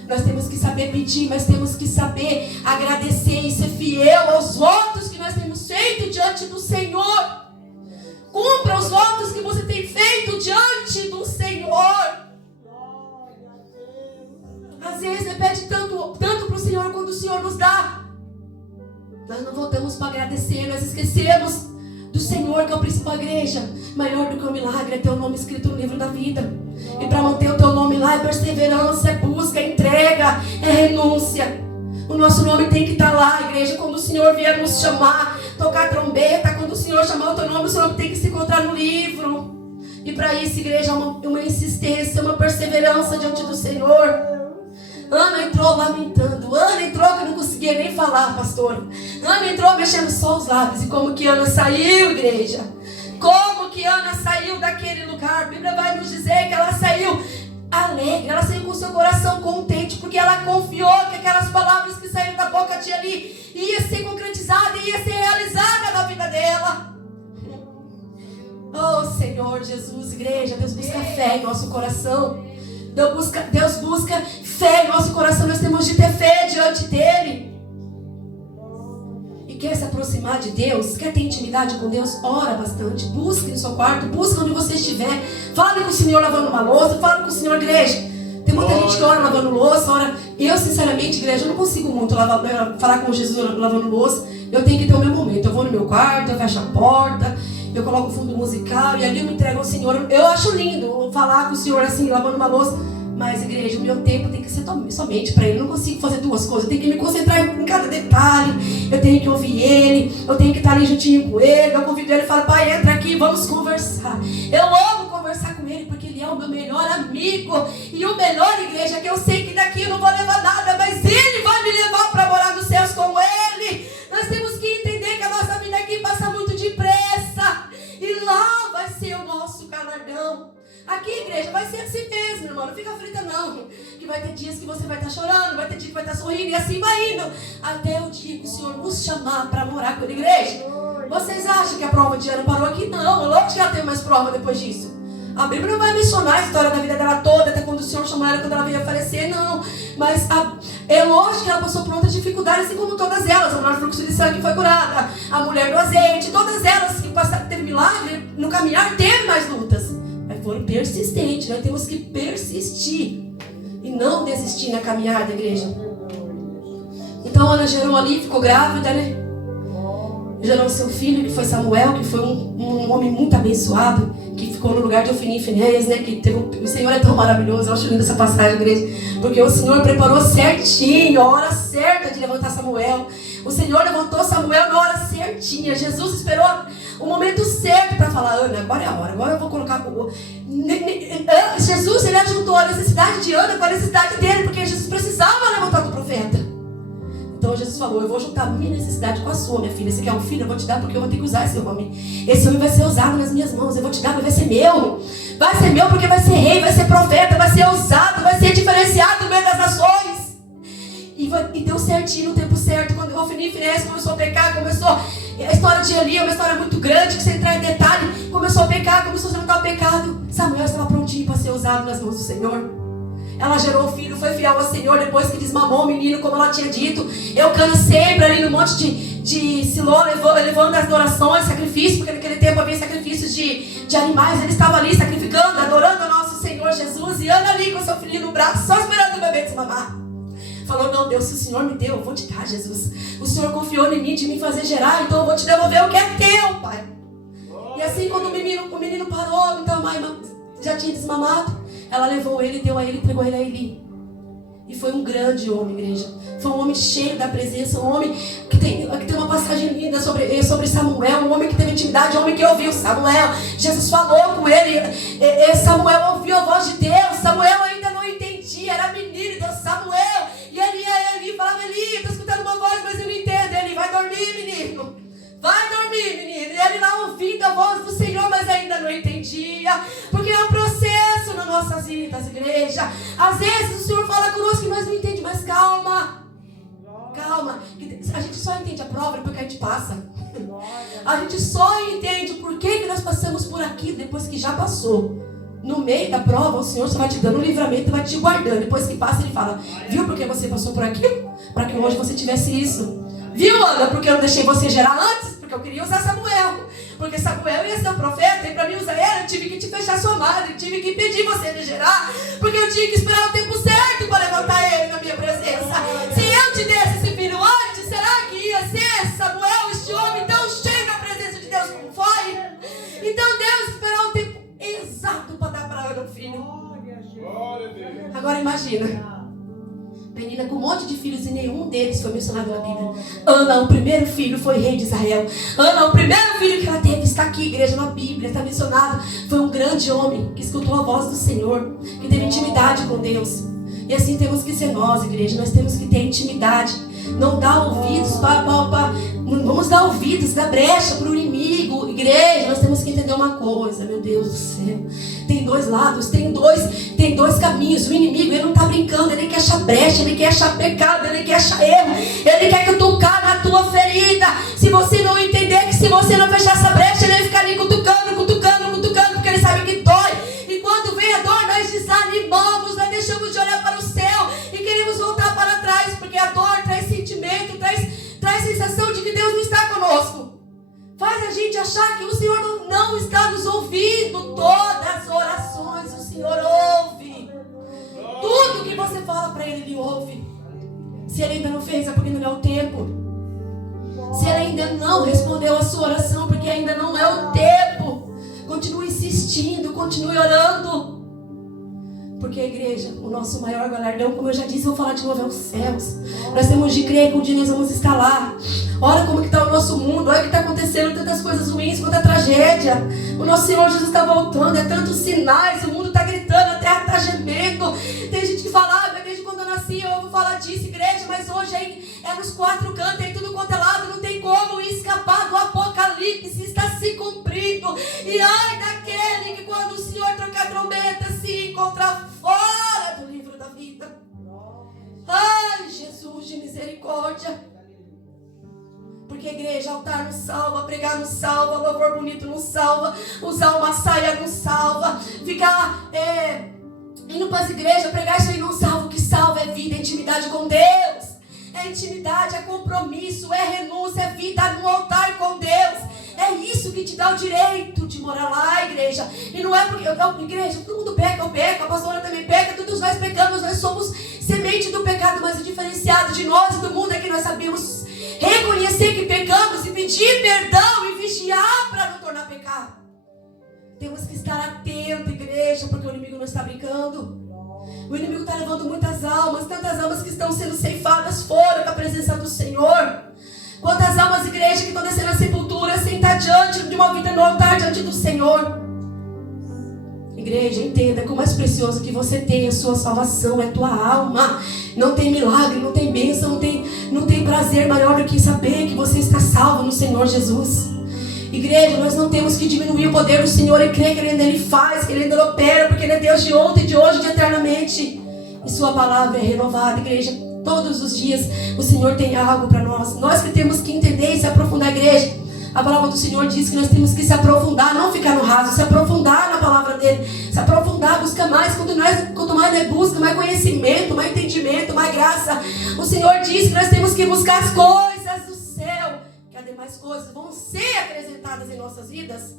Nós temos que saber pedir, mas temos que saber agradecer e ser fiel aos votos que nós temos feito diante do Senhor. Cumpra os votos que você tem feito diante do Senhor. Às vezes você pede tanto para o Senhor quando o Senhor nos dá. Nós não voltamos para agradecer, nós esquecemos do Senhor, que é o principal, igreja. Maior do que o milagre é ter o nome escrito no livro da vida. E para manter o teu nome lá é perseverança, é busca, é entrega, é renúncia. O nosso nome tem que estar lá, igreja. Quando o Senhor vier nos chamar, tocar trombeta, quando o Senhor chamar o teu nome, o seu nome tem que se encontrar no livro. E para isso, igreja, uma insistência, uma perseverança diante do Senhor. Ana entrou lamentando. Ana entrou que não conseguia nem falar, pastor. Ana entrou mexendo só os lábios. E como que Ana saiu, igreja? Como que Ana saiu daquele lugar? A Bíblia vai nos dizer que ela saiu alegre. Ela saiu com seu coração contente, porque ela confiou que aquelas palavras que saíram da boca de ali ia ser concretizada, ia ser realizada na vida dela. Oh, Senhor Jesus, igreja, Deus busca fé em nosso coração. Deus busca fé em nosso coração. Nós temos de ter fé diante dele. E quer se aproximar de Deus, quer ter intimidade com Deus, ora bastante. Busque no seu quarto, busque onde você estiver. Fale com o Senhor lavando uma louça, fale com o Senhor, igreja. Tem muita gente que ora lavando louça, ora. Eu, sinceramente, igreja, eu não consigo muito falar com Jesus lavando louça. Eu tenho que ter o meu momento. Eu vou no meu quarto, eu fecho a porta, eu coloco o fundo musical e ali eu me entrego ao Senhor. Eu acho lindo falar com o Senhor assim, lavando uma louça. Mas, igreja, o meu tempo tem que ser somente para Ele. Eu não consigo fazer duas coisas. Eu tenho que me concentrar em cada detalhe. Eu tenho que ouvir Ele. Eu tenho que estar ali juntinho com Ele. Eu convido Ele e falo: Pai, entra aqui, vamos conversar. Eu amo conversar com Ele porque Ele é o meu melhor amigo. E o melhor, igreja, é que eu sei que daqui eu não vou levar nada, mas Ele vai me levar para morar nos céus com Ele. Nós temos que entender que a nossa vida aqui passa muito depressa. E lá vai ser o nosso galardão. Aqui, igreja, vai ser assim mesmo, irmão. Não fica aflita, não. Que vai ter dias que você vai estar chorando, vai ter dia que vai estar sorrindo, e assim vai indo. Até o dia que o Senhor nos chamar para morar com a igreja. Vocês acham que a prova de Ana parou aqui? Não. Lógico que ela tem mais prova depois disso. A Bíblia não vai mencionar a história da vida dela toda, até quando o Senhor chamou ela, quando ela veio a falecer, não. Mas é lógico que ela passou por outras dificuldades, assim como todas elas. A mulher do fluxo de sangue foi curada, a mulher do azeite, todas elas que passaram, teve milagre, no caminhar teve mais lutas. Foram persistentes, nós temos que persistir e não desistir na caminhada, igreja. Então Ana gerou ali, ficou grávida, né? gerou seu filho, que foi Samuel, que foi um homem muito abençoado, que ficou no lugar de Ofni e Finéias, né? Que teve o Senhor é tão maravilhoso. Eu acho linda essa passagem, igreja, porque o Senhor preparou certinho a hora certa de levantar Samuel. O Senhor levantou Samuel na hora certinha. Jesus esperou o momento certo para falar: Ana, agora é a hora, agora eu vou colocar. Jesus, ele ajuntou a necessidade de Ana com a necessidade dele, porque Jesus precisava levantar do profeta. Então Jesus falou: eu vou juntar a minha necessidade com a sua, minha filha. Você quer um filho? Eu vou te dar, porque eu vou ter que usar esse homem. Esse homem vai ser usado nas minhas mãos. Eu vou te dar, mas vai ser meu. Vai ser meu porque vai ser rei, vai ser profeta, vai ser usado, vai ser diferenciado no meio das nações. E deu certinho no tempo certo. Quando o Ofni e Finéias começou a pecar, começou... A história de Eli é uma história muito grande, que você entrar em detalhe. Começou a pecar, começou a juntar o pecado. Samuel estava prontinho para ser usado nas mãos do Senhor. Ela gerou o filho, foi fiel ao Senhor depois que desmamou o menino, como ela tinha dito. Eucana sempre ali no monte de Siló, levando as adorações, sacrifícios, porque naquele tempo havia sacrifícios de animais. Ele estava ali sacrificando, adorando o nosso Senhor Jesus. E Ana ali com seu filhinho no braço, só esperando o bebê desmamar. Falou: não, Deus, se o Senhor me deu, eu vou te dar, Jesus. O Senhor confiou em mim de me fazer gerar, então eu vou te devolver o que é teu, Pai. E assim, quando o menino parou, então a mãe já tinha desmamado, ela levou ele, deu a ele, entregou ele a Eli. E foi um grande homem, igreja. Foi um homem cheio da presença, um homem que tem uma passagem linda sobre Samuel, um homem que teve intimidade, um homem que ouviu Samuel. Jesus falou com ele, Samuel ouviu a voz de Deus. Samuel ainda não entendia, era menino, então Samuel. E Eli falava: Eli, estou escutando uma voz, mas eu não entendo. Ele: vai dormir, menino. Vai dormir, menino. E ele lá ouvindo a voz do Senhor, mas ainda não entendia. Porque é um processo nas nossas vidas, igreja. Às vezes o Senhor fala conosco e nós não entendemos, mas calma. Calma. A gente só entende a prova porque a gente passa. A gente só entende o porquê que nós passamos por aqui depois que já passou. No meio da prova, o Senhor só vai te dando um livramento e vai te guardando. Depois que passa, Ele fala: viu porque você passou por aquilo? Para que hoje você tivesse isso. Viu, Ana? Porque eu não deixei você gerar antes? Porque eu queria usar Samuel. Porque Samuel ia ser o profeta, e para mim usar ele, eu tive que te fechar sua madre, tive que impedir você de gerar, porque eu tinha que esperar o tempo certo para levantar ele na minha presença. Se eu te desse esse filho antes, será que ia ser Samuel, este homem tão cheio da presença de Deus como foi? Então Deus esperou o tempo exato para dar para Ana um filho. Agora imagina, menina com um monte de filhos e nenhum deles foi mencionado na Bíblia. Ana, o primeiro filho, foi rei de Israel. Ana, o primeiro filho que ela teve, está aqui, igreja, na Bíblia, está mencionado. Foi um grande homem que escutou a voz do Senhor, que teve intimidade com Deus. E assim temos que ser nós, igreja. Nós temos que ter intimidade. Não dar ouvidos vamos dar ouvidos, dar brecha para o inimigo. Igreja, nós temos que entender uma coisa, meu Deus do céu. Tem dois lados, tem dois caminhos. O inimigo, ele não está brincando, ele quer achar brecha, ele quer achar pecado, ele quer achar erro. Ele quer cutucar na tua ferida. Se você não entender que se você não fechar essa brecha, ele vai ficar ali cutucando, porque ele sabe que dói. E quando vem a dor, nós desanimamos, nós deixamos de olhar para o céu e queremos voltar para trás, porque a dor traz sentimento, traz sensação de que Deus não está conosco. Faz a gente achar que o Senhor não está nos ouvindo. Todas as orações o Senhor ouve. Tudo que você fala para Ele, Ele ouve. Se Ele ainda não fez, é porque não é o tempo. Se Ele ainda não respondeu a sua oração, porque ainda não é o tempo. Continue insistindo, continue orando. Porque a igreja, o nosso maior galardão, como eu já disse, vou falar de novo, é os céus. Nós temos de crer que um dia nós vamos estar lá. Olha como que está o nosso mundo, olha o que está acontecendo, tantas coisas ruins, quanta tragédia. O nosso Senhor Jesus está voltando, é tantos sinais, o mundo está gritando, a terra está gemendo. Tem gente que fala, desde quando eu nasci eu ouvo falar disso, igreja, mas hoje é nos quatro cantos, é em tudo quanto é lado, não tem como escapar do apocalipse, está se cumprindo. E ai daquele que quando o Senhor trocar a trombeta se encontrar fora do livro da vida. Ai, Jesus de misericórdia. Porque a igreja, altar não salva, pregar não salva, louvor bonito não salva, usar uma saia não salva, ficar indo para as igrejas, pregar isso aí não salva. O que salva é vida, é intimidade com Deus. É intimidade, é compromisso, é renúncia, é vida no altar com Deus. É isso que te dá o direito de morar lá, igreja. E não é porque, igreja, todo mundo peca, eu peco, a pastora também peca, todos nós pecamos, nós somos semente do pecado, mas o diferenciado de nós e do mundo é que nós sabemos reconhecer que pecamos e pedir perdão e vigiar para não tornar pecado. Temos que estar atento, igreja, porque o inimigo não está brincando. O inimigo está levando muitas almas, tantas almas que estão sendo ceifadas fora da presença do Senhor. Quantas almas, igreja, que estão descendo à sepultura sem estar diante de uma vida no altar, diante do Senhor. Igreja, entenda que o mais precioso que você tem é a sua salvação, é a tua alma. Não tem milagre, não tem bênção, não tem prazer maior do que saber que você está salvo no Senhor Jesus. Igreja, nós não temos que diminuir o poder do Senhor e crer que Ele faz, que Ele ainda opera, porque Ele é Deus de ontem, de hoje e de eternamente. E Sua palavra é renovada, igreja. Todos os dias o Senhor tem algo para nós. Nós que temos que entender e se aprofundar, igreja. A palavra do Senhor diz que nós temos que se aprofundar, não ficar no raso, se aprofundar na palavra dEle, se aprofundar, buscar mais. Quanto mais nós busca, mais conhecimento, mais entendimento, mais graça. O Senhor diz que nós temos que buscar as coisas do céu, que as demais coisas vão ser acrescentadas em nossas vidas.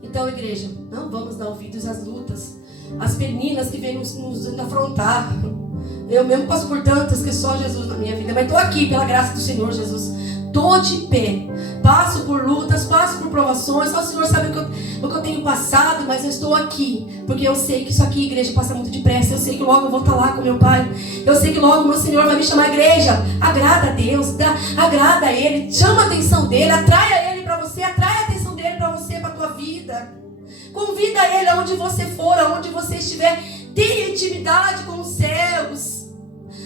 Então, igreja, não vamos dar ouvidos às lutas, às meninas que vêm nos afrontar. Eu mesmo passo por tantas que só Jesus na minha vida, mas estou aqui pela graça do Senhor Jesus. Estou de pé, passo por lutas, passo por provações, só o Senhor sabe o que eu tenho passado, mas eu estou aqui, porque eu sei que isso aqui, igreja, passa muito depressa. Eu sei que logo eu vou estar lá com meu Pai, eu sei que logo meu Senhor vai me chamar. Igreja, agrada a Deus, agrada a Ele, chama a atenção dEle, atrai Ele para você, atrai a atenção dEle para você, para a tua vida. Convida Ele aonde você for, aonde você estiver, tenha intimidade com os céus.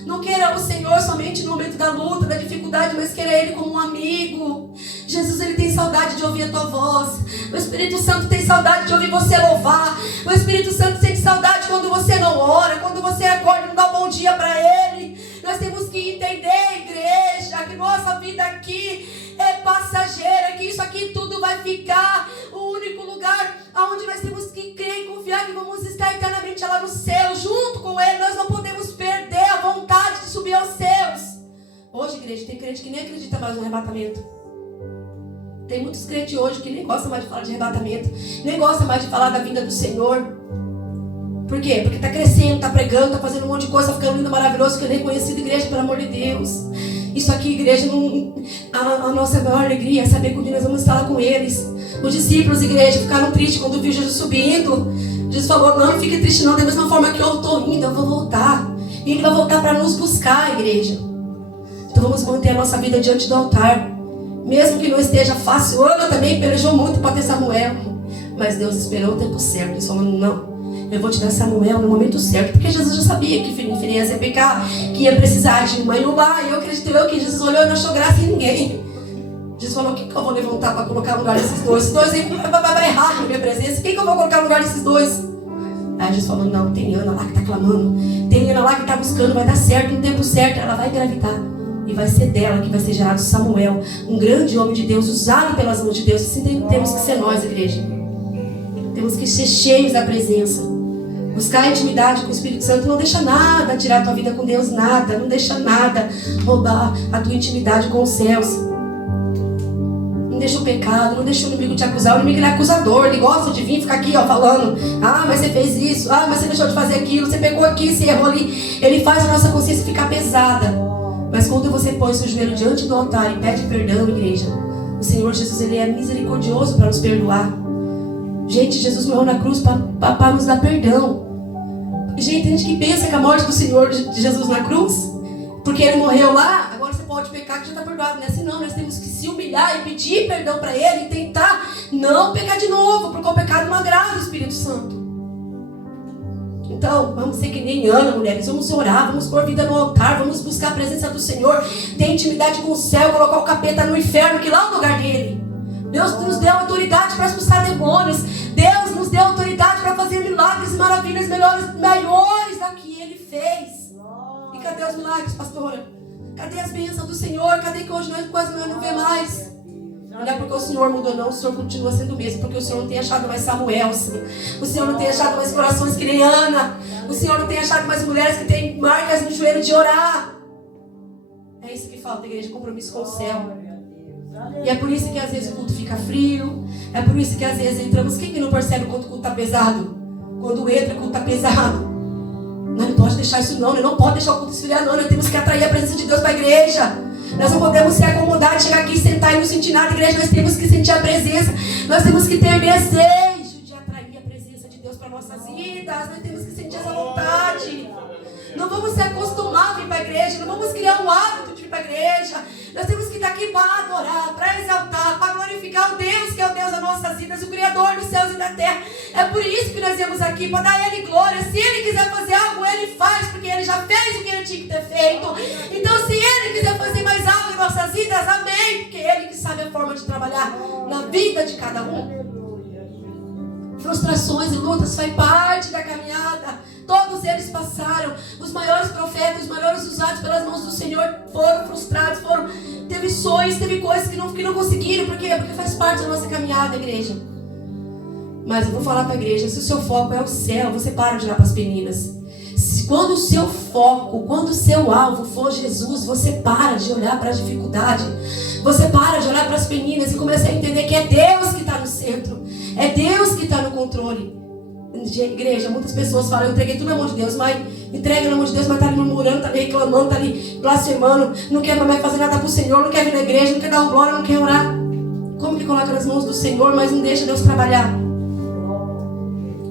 Não queira o Senhor somente no momento da luta, da dificuldade, mas queira Ele como um amigo. Jesus, Ele tem saudade de ouvir a tua voz. O Espírito Santo tem saudade de ouvir você louvar. O Espírito Santo sente saudade quando você não ora, quando você acorda e não dá um bom dia para Ele. Nós temos que entender, igreja, que nossa vida aqui é passageira, que isso aqui tudo vai ficar. O único lugar onde nós temos que crer e confiar que vamos estar eternamente lá no céu, junto com Ele. Nós não podemos perder a vontade de subir aos céus. Hoje, igreja, tem crente que nem acredita mais no arrebatamento. Tem muitos crentes hoje que nem gostam mais de falar de arrebatamento, nem gostam mais de falar da vinda do Senhor. Por quê? Porque está crescendo, está pregando, está fazendo um monte de coisa, está ficando lindo, maravilhoso, que é reconhecido, igreja, pelo amor de Deus. Isso aqui, igreja, a nossa maior alegria é saber que um dia nós vamos estar lá com eles. Os discípulos, igreja, ficaram tristes quando viu Jesus subindo. Jesus falou, não fique triste não, da mesma forma que eu estou indo, eu vou voltar. E Ele vai voltar para nos buscar, igreja. Então vamos manter a nossa vida diante do altar. Mesmo que não esteja fácil. Ana também pelejou muito para ter Samuel. Mas Deus esperou o tempo certo. Ele falou, não, eu vou te dar Samuel no momento certo. Porque Jesus já sabia que Finéias ia pecar, que ia precisar de uma Iulá. E eu acredito que Jesus olhou e não achou graça em ninguém. Jesus falou, quem que eu vou levantar para colocar no lugar desses dois? Esses dois aí vai errar na minha presença. Quem que eu vou colocar no lugar desses dois? Aí Jesus falou, não, tem Ana lá que está clamando. Tem Ana lá que está buscando, vai dar certo, no tempo certo. Ela vai engravidar. E vai ser dela que vai ser gerado Samuel. Um grande homem de Deus, usado pelas mãos de Deus. Assim temos que ser nós, igreja. Temos que ser cheios da presença. Buscar a intimidade com o Espírito Santo. Não deixa nada tirar a tua vida com Deus, nada. Não deixa nada roubar a tua intimidade com os céus. Não deixa o pecado, não deixa o inimigo te acusar. O inimigo ele é acusador, ele gosta de vir ficar aqui falando. Ah, mas você fez isso, ah, mas você deixou de fazer aquilo, você pegou aqui, você errou ali. Ele faz a nossa consciência ficar pesada. Mas quando você põe seu joelho diante do altar e pede perdão, igreja, o Senhor Jesus, Ele é misericordioso para nos perdoar. Gente, Jesus morreu na cruz para nos dar perdão. Gente, tem gente que pensa que a morte do Senhor de Jesus na cruz, porque Ele morreu lá, agora você pode pecar que já está perdoado. Não é assim não, nós temos que se humilhar e pedir perdão para Ele e tentar não pecar de novo, porque o pecado não agrada o Espírito Santo. Então, vamos ser que nem Ana, mulheres, vamos orar, vamos pôr vida no altar, vamos buscar a presença do Senhor, ter intimidade com o céu, colocar o capeta no inferno, que lá é o lugar dele. Deus nos deu autoridade para expulsar demônios, Deus nos deu autoridade para fazer milagres e maravilhas maiores da que Ele fez. E cadê os milagres, pastora? Cadê as bênçãos do Senhor? Cadê que hoje nós quase não vê mais? Não é porque o Senhor mudou não, o Senhor continua sendo o mesmo, porque o Senhor não tem achado mais Samuel, o Senhor não tem achado mais corações que nem Ana, o Senhor não tem achado mais mulheres que têm marcas no joelho de orar. É isso que falta, igreja, compromisso com o céu. E é por isso que às vezes o culto fica frio, é por isso que às vezes entramos, quem que não percebe quando o culto está pesado? Quando entra o culto está pesado. Não pode deixar isso não pode deixar o culto esfriar não, nós temos que atrair a presença de Deus para a igreja. Nós não podemos se acomodar, chegar aqui, sentar e não sentir nada. Igreja, nós temos que sentir a presença. Nós temos que ter desejo de atrair a presença de Deus para nossas vidas. Nós temos que sentir essa vontade. Não vamos se acostumar a vir para a igreja. Não vamos criar um hábito de vir para a igreja. Nós temos que estar aqui para adorar, para exaltar, para glorificar o Deus que é o Deus das nossas vidas, o Criador dos céus e da terra. É por isso que nós viemos aqui, para dar a Ele glória. Se Ele quiser fazer algo, Ele faz, porque Ele já fez o que Ele tinha que ter feito. Então, se Ele quiser fazer mais algo em nossas vidas, amém. Porque Ele que sabe a forma de trabalhar na vida de cada um. Frustrações e lutas faz parte da caminhada. Todos eles passaram. Os maiores profetas, os maiores usados pelas mãos do Senhor foram frustrados, teve sonhos, teve coisas que não conseguiram. Por quê? Porque faz parte da nossa caminhada, igreja. Mas eu vou falar para a igreja, se o seu foco é o céu, você para de olhar para as meninas. Quando o seu foco, quando o seu alvo for Jesus, você para de olhar para a dificuldade. Você para de olhar para as meninas e começa a entender que é Deus que está no centro. É Deus que está no controle. Igreja, muitas pessoas falam, eu entreguei tudo na mão de Deus, mas entrega na mão de Deus, mas está ali murmurando, está ali reclamando, está ali blasfemando, não quer mais fazer nada para o Senhor, não quer vir na igreja, não quer dar o glória, não quer orar. Como que coloca nas mãos do Senhor, mas não deixa Deus trabalhar?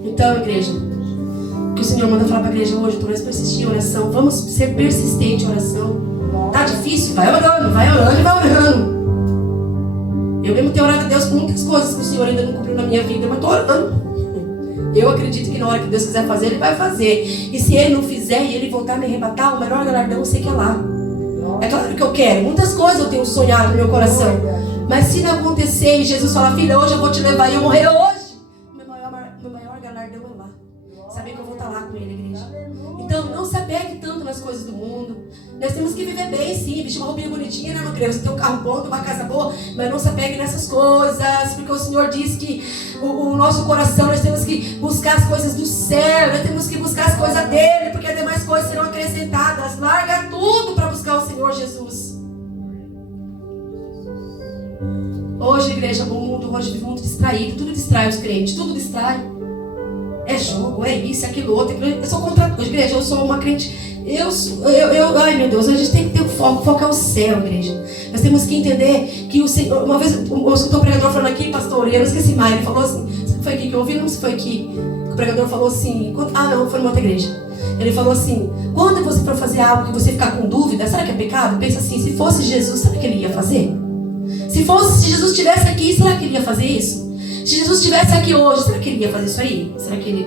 Então, igreja, o que o Senhor manda falar para a igreja hoje, para nós persistir em oração, vamos ser persistentes em oração. Tá difícil? Vai orando e vai orando. Eu mesmo tenho orado a Deus por muitas coisas que o Senhor ainda não cumpriu na minha vida, mas estou orando. Eu acredito que na hora que Deus quiser fazer, Ele vai fazer. E se Ele não fizer e Ele voltar a me arrebatar, o melhor galardão eu sei que é lá. É claro que eu quero. Muitas coisas eu tenho sonhado no meu coração. Mas se não acontecer e Jesus falar, filha, hoje eu vou te levar e eu morrer hoje, o meu maior galardão é lá. Saber que eu vou estar lá com Ele, igreja. Então não se apegue tanto nas coisas do mundo. Nós temos que viver bem, sim, vestir uma roupinha bonitinha, né, meu Deus? Ter um carro bom, ter uma casa boa, mas não se apegue nessas coisas, porque o Senhor diz que o nosso coração, nós temos que buscar as coisas do céu, nós temos que buscar as coisas dele, porque as demais coisas serão acrescentadas. Larga tudo para buscar o Senhor Jesus. Hoje, igreja, o mundo hoje vive muito distraído, tudo distrai os crentes, tudo distrai. É jogo, é isso, é aquilo outro. Eu sou contra hoje, igreja, eu sou uma crente. Ai meu Deus, a gente tem que ter o foco é o céu, igreja. Nós temos que entender que o Senhor. Uma vez eu escutei o pregador falando aqui, pastor, e eu não esqueci mais. Ele falou assim: sabe que foi aqui que eu ouvi? Não sei se foi aqui. Que o pregador falou assim: não, foi numa outra igreja. Ele falou assim: quando você for fazer algo que você ficar com dúvida, será que é pecado? Pensa assim: se fosse Jesus, será que ele ia fazer? Se Jesus estivesse aqui, será que ele ia fazer isso? Se Jesus estivesse aqui hoje, será que ele ia fazer isso aí?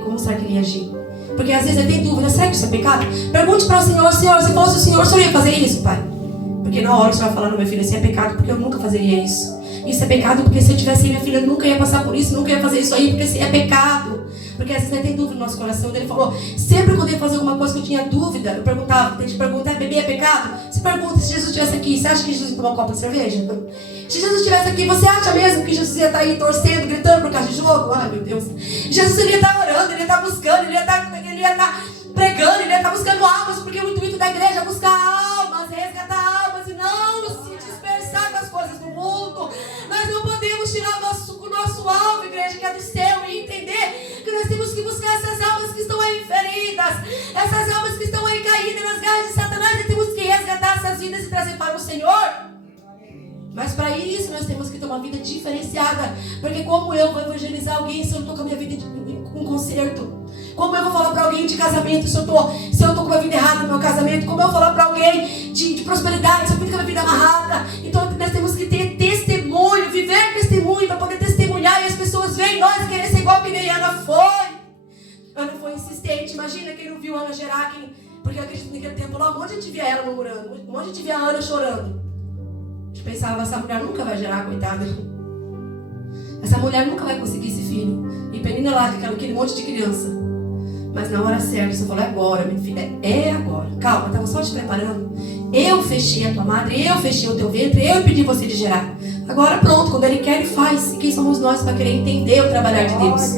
Como será que ele ia agir? Porque às vezes ele tem dúvida, será que isso é pecado? Pergunte para o Senhor, se fosse o Senhor ia fazer isso, pai? Porque na hora o Senhor vai falar, não, meu filho, isso é pecado porque eu nunca fazeria isso. Isso é pecado porque se eu tivesse aí, minha filha, eu nunca ia passar por isso, nunca ia fazer isso aí, porque isso é pecado. Porque às vezes ele tem dúvida no nosso coração. Ele falou, sempre quando eu ia fazer alguma coisa que eu tinha dúvida, eu perguntava, tem que perguntar, beber é pecado? Se pergunta, se Jesus estivesse aqui, você acha que Jesus ia tomar um copo de cerveja? Se Jesus estivesse aqui, você acha mesmo que Jesus ia estar aí torcendo, gritando por causa de jogo? Ai, meu Deus. Jesus ele ia estar orando, ele ia estar buscando, ele ia estar pregando, ele ia estar buscando almas, porque o intuito da igreja é buscar almas, resgatar almas e não se dispersar com as coisas do mundo. Nós não podemos tirar o nosso alvo, igreja, que é do céu, e entender que nós temos que buscar essas almas que estão aí feridas, essas almas que estão aí caídas nas garras de Satanás, e temos que resgatar essas vidas e trazer para o Senhor. Mas para isso nós temos que ter uma vida diferenciada. Porque como eu vou evangelizar alguém se eu não estou com a minha vida com conserto? Como eu vou falar para alguém de casamento se eu estou com a minha vida errada no meu casamento? Como eu vou falar para alguém de prosperidade se eu estou com a minha vida amarrada? Então nós temos que ter testemunho, viver testemunho para poder testemunhar. E as pessoas veem nós querer ser igual que nem Ana foi. Ana foi insistente. Imagina quem não viu Ana gerar. Porque eu acredito que naquele tempo lá, um monte de gente via ela murmurando. Um monte de gente via a Ana chorando. A gente pensava, essa mulher nunca vai gerar, coitada. Essa mulher nunca vai conseguir esse filho. E Penina lá, com aquele monte de criança. Mas na hora certa, você falou, é agora, minha filha. É agora. Calma, estava só te preparando. Eu fechei a tua madre, eu fechei o teu ventre, eu pedi você de gerar. Agora pronto, quando Ele quer, Ele faz. E quem somos nós para querer entender o trabalhar de Deus?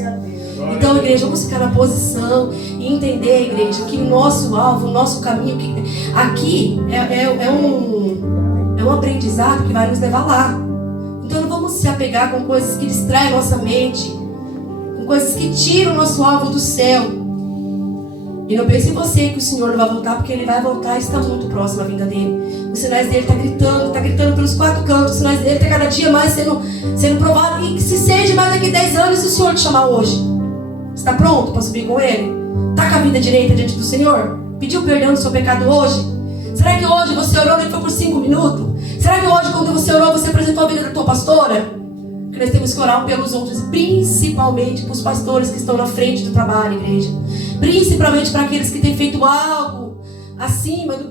Então, igreja, vamos ficar na posição e entender, igreja, que o nosso alvo, o nosso caminho, aqui é um aprendizado que vai nos levar lá. Então não vamos se apegar com coisas que distraem a nossa mente, com coisas que tiram o nosso alvo do céu. E não pense em você que o Senhor não vai voltar, porque Ele vai voltar e está muito próximo à vinda dele. Os sinais dele está gritando pelos 4 cantos. Os sinais dele está cada dia mais sendo provado. E que se seja mais daqui 10 anos, se o Senhor te chamar hoje, está pronto para subir com Ele? Está com a vida direita diante do Senhor? Pediu perdão do seu pecado hoje? Será que hoje você orou e foi por 5 minutos? Será que hoje, quando você orou, você apresentou a vida da tua pastora? Porque nós temos que orar pelos outros, principalmente para os pastores que estão na frente do trabalho, igreja. Principalmente para aqueles que têm feito algo acima que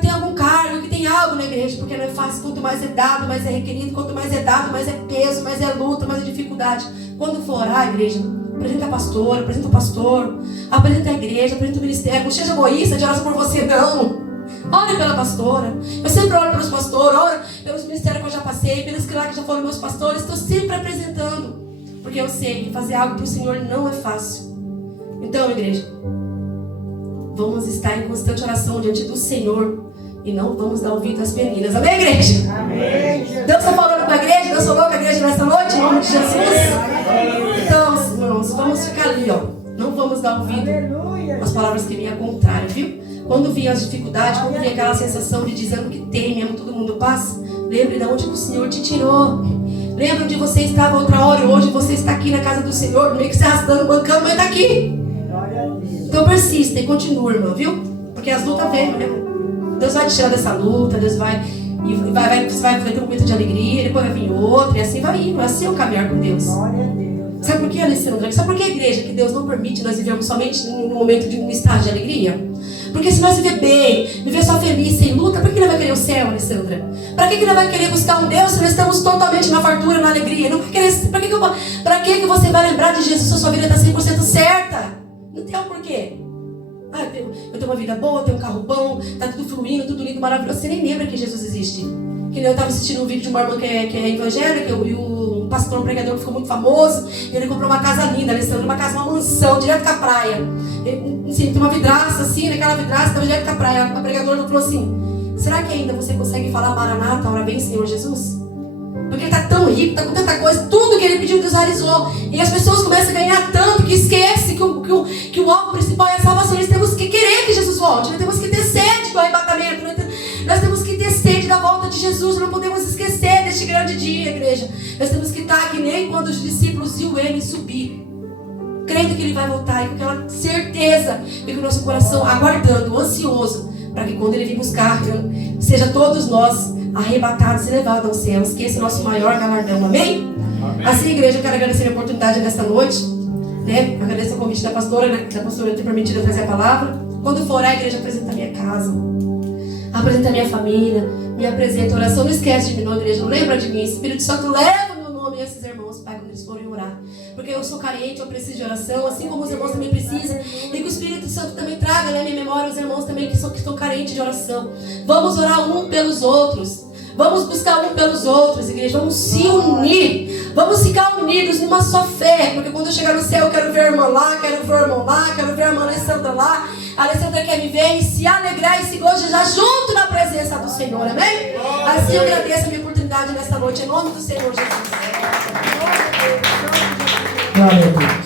tem algum cargo, que tem algo na igreja, porque não é fácil. Quanto mais é dado, mais é requerido. Quanto mais é dado, mais é peso, mais é luta, mais é dificuldade. Quando for orar, igreja, apresenta a pastora, apresenta o pastor, apresenta a igreja, apresenta o ministério. Não seja egoísta de orar por você, não. Ore pela pastora. Eu sempre oro pelos pastores, oro pelos ministérios que eu já passei, pelos que lá que já foram meus pastores. Estou sempre apresentando, porque eu sei que fazer algo para o Senhor não é fácil. Então, igreja, vamos estar em constante oração diante do Senhor e não vamos dar ouvido às meninas. Amém, igreja? Amém. Deus está falando com a igreja? Deus falou com a igreja nesta noite, em nome de Jesus? Então, irmãos, vamos ficar ali, ó. Não vamos dar ouvido às palavras que vinham contrário, viu? Quando vinha as dificuldades, quando vinha aquela sensação de dizendo que tem mesmo, todo mundo passa, lembre de onde o Senhor te tirou. Lembre onde você estava outra hora e hoje você está aqui na casa do Senhor, meio que se arrastando, bancando, mas está aqui. Então persista e continua, irmão, viu? Porque as lutas vêm mesmo. Deus vai te tirar dessa luta, Deus vai... Você vai ter um momento de alegria, depois vai vir outro, e assim vai indo. Assim é o caminhar com Deus. Sabe por que, Alessandra? Sabe por que a igreja, que Deus não permite nós vivermos somente no momento de um estágio de alegria? Porque se nós viver bem, viver só feliz, sem luta, para que nós vai querer o céu, Alessandra? Para que nós vai querer buscar um Deus se nós estamos totalmente na fartura, na alegria? Não vai querer, para que você vai lembrar de Jesus se a sua vida está 100% certa? Não tem um porquê. Ah, eu tenho uma vida boa, eu tenho um carro bom, tá tudo fluindo, tudo lindo, maravilhoso. Você nem lembra que Jesus existe. Que eu estava assistindo um vídeo de uma irmã que é evangélica, e o pastor, um pregador que ficou muito famoso, e ele comprou uma casa linda, Alessandra, uma casa, uma mansão, direto com a praia. Assim, tem uma vidraça assim, naquela vidraça, estava direto com a praia. A pregadora falou assim: será que ainda você consegue falar Maranata, ora bem, Senhor Jesus? Porque ele está tão rico, está com tanta coisa, tudo que ele pediu, Deus realizou. E as pessoas começam a ganhar tanto que esquece que o alvo principal é a salvação. Nós temos que querer que Jesus volte, nós temos que ter sede do arrebatamento, nós temos que ter sede da volta de Jesus. Não podemos esquecer deste grande dia, igreja. Nós temos que estar que nem quando os discípulos viram ele subir, crendo que ele vai voltar, e com aquela certeza, e com o nosso coração aguardando, ansioso, para que quando ele vir buscar, seja todos nós arrebatados e levados aos céus, que esse é o nosso maior galardão, amém? Amém. Assim, igreja, eu quero agradecer a oportunidade nesta noite, né? Agradeço o convite da pastora, né? Que a pastora ter permitido eu trazer a palavra. Quando for orar, a igreja apresenta a minha casa, apresenta a minha família, me apresenta a oração. Não esquece de mim, não, igreja, não lembra de mim. Espírito Santo, leva o meu nome e esses irmãos, Pai, quando eles forem orar. Porque eu sou carente, eu preciso de oração, assim como os irmãos também precisam. E que o Espírito Santo também traga, né, minha memória, os irmãos também que estão carentes de oração. Vamos orar um pelos outros. Vamos buscar um pelos outros, igreja. Vamos se unir. Vamos ficar unidos numa só fé. Porque quando eu chegar no céu, eu quero ver a irmã lá, quero ver o irmão lá, quero ver a irmã Alessandra lá. A Alessandra quer me ver e se alegrar e se gojar junto na presença do Senhor, amém? Assim eu agradeço a minha oportunidade nesta noite, em nome do Senhor Jesus. Glória a Deus.